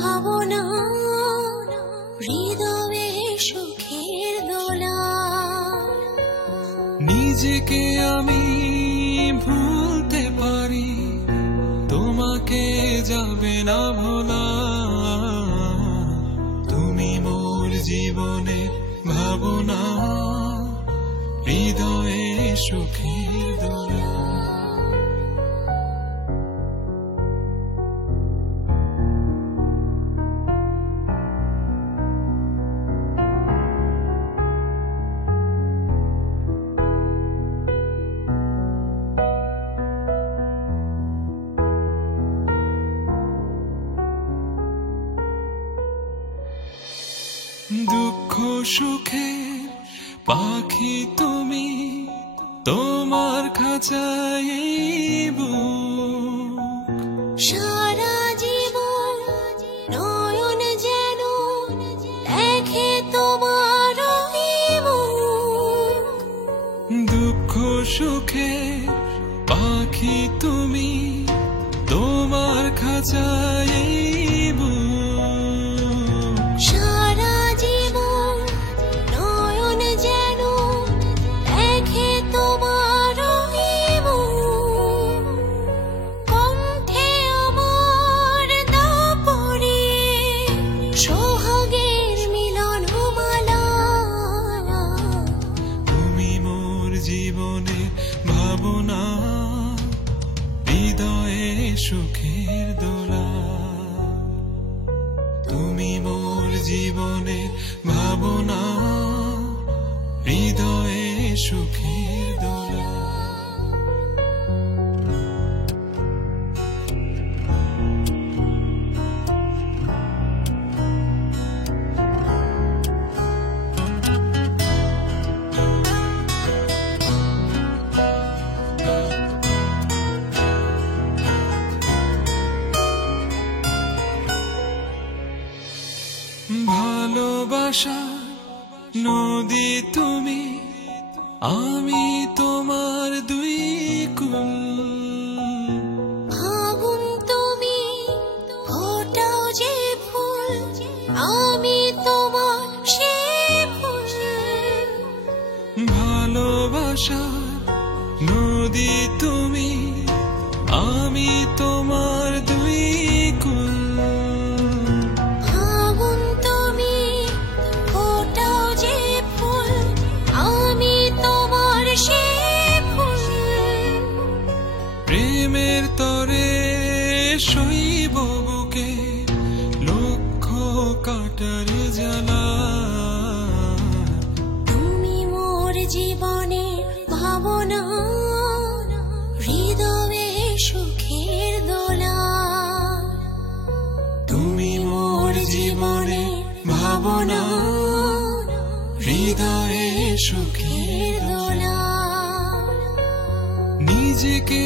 ভাবনা, হৃদয়ে সুখের দোলা। নিজেকে আমি ভুলতে পারি, তোমাকে যাবে না ভোলা। তুমি মোর জীবনে ভাবনা, হৃদয়ে সুখের দোলা। দুঃখ সুখের পাখি তুমি, তোমার খাঁচায় বুক। সারা জীবন নয়ন যেন দেখে তোমার মুখ। দুঃখ সুখের পাখি তুমি, তোমার খাঁচায় বুক। সারা জীবন নয়ন যেন দেখে তোমার মুখ। কণ্ঠে আমার দাপরে সোহাগের মিলন মালা। তুমি মোর জীবনে ভাবনা, হৃদয়ে সুখের দোলা। তুমি মোর জীবনে ভাবনা, হৃদয়ে সুখের দোলা। ভালোবাসা নদী তুমি, আমি তোমার দুই কুল। আগুন তুমি, ফোটাও যে ফুল, আমি তোমার সে ফুল। ভালোবাসা নদী তুমি, আমি তোমার দুই কুল। আগুন তুমি, ফোটাও যে ফুল, আমি তোমার সে ফুল। প্রেমের তরে শৈব বুকে লক্ষ কাটার জ্বালা। তুমি মোর জীবনে ভাবনা, হৃদয়ে সুখের দোলা। তুমি মোর জীবনে ভাবনা, হৃদয়ে সুখের দোলা। নিজেকে